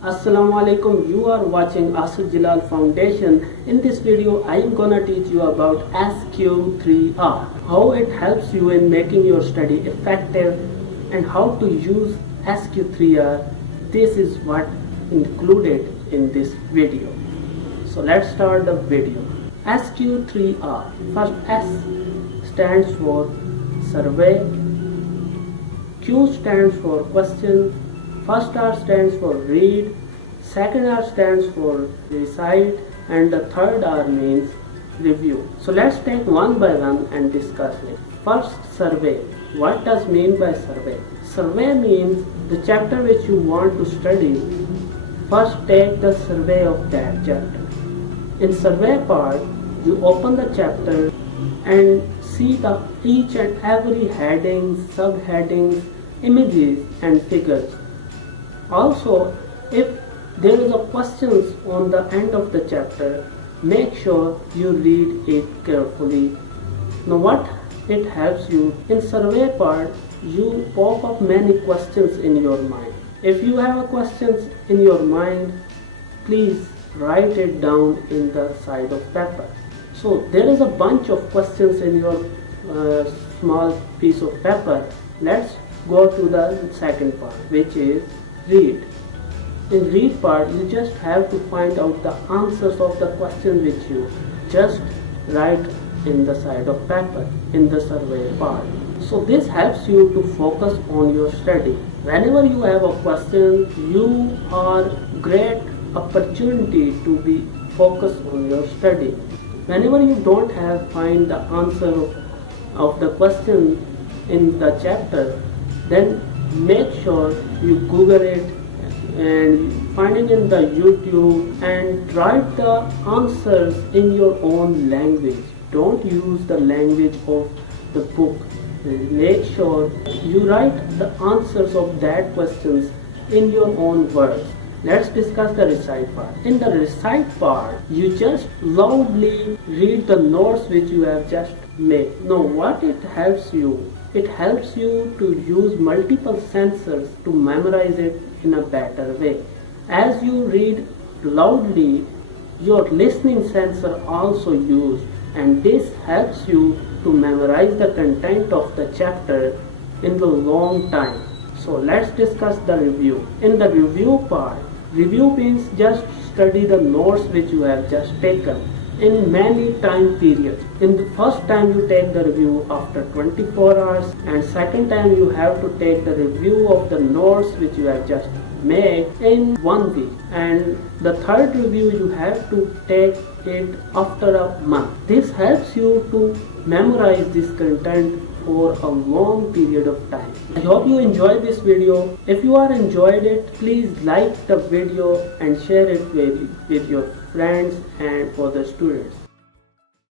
Assalamu alaikum, you are watching ASIF Jalal Foundation. In this video I am gonna teach you about sq3r, how it helps you in making your study effective and how to use sq3r. This is what included in this video. So let's start the video. sq3r. First, S stands for survey, Q stands for question, first R stands for read, second R stands for recite, and the third R means review. So let's take one by one and discuss it. First, survey. What does mean by survey? Survey means the chapter which you want to study. First take the survey of that chapter. In survey part, you open the chapter and see the each and every headings, subheadings, images and figures. Also, if there is a questions on the end of the chapter, make sure you read it carefully. Now what it helps you, in survey part, you pop up many questions in your mind. If you have a questions in your mind, please write it down in the side of paper. So there is a bunch of questions in your small piece of paper. Let's go to the second part, which is read. In read part, you just have to find out the answers of the question which you just write in the side of paper in the survey part. So this helps you to focus on your study. Whenever you have a question, you are great opportunity to be focused on your study. Whenever you don't find the answer of the question in the chapter, then make sure you Google it and find it in the YouTube and write the answers in your own language. Don't use the language of the book. Make sure you write the answers of that questions in your own words. Let's discuss the recite part. In the recite part, you just loudly read the notes which you have just made. Now what it helps you? It helps you to use multiple senses to memorize it in a better way. As you read loudly, your listening sensor also used, and this helps you to memorize the content of the chapter in the long time. So let's discuss the review. In the review part, review means just study the notes which you have just taken in many time periods. In the first time you take the review after 24 hours, and second time you have to take the review of the notes which you have just made in 1 week, and the third review you have to take it after a month. This helps you to memorize this content for a long period of time. I hope you enjoyed this video. If you are enjoyed it, please like the video and share it with your friends and other students.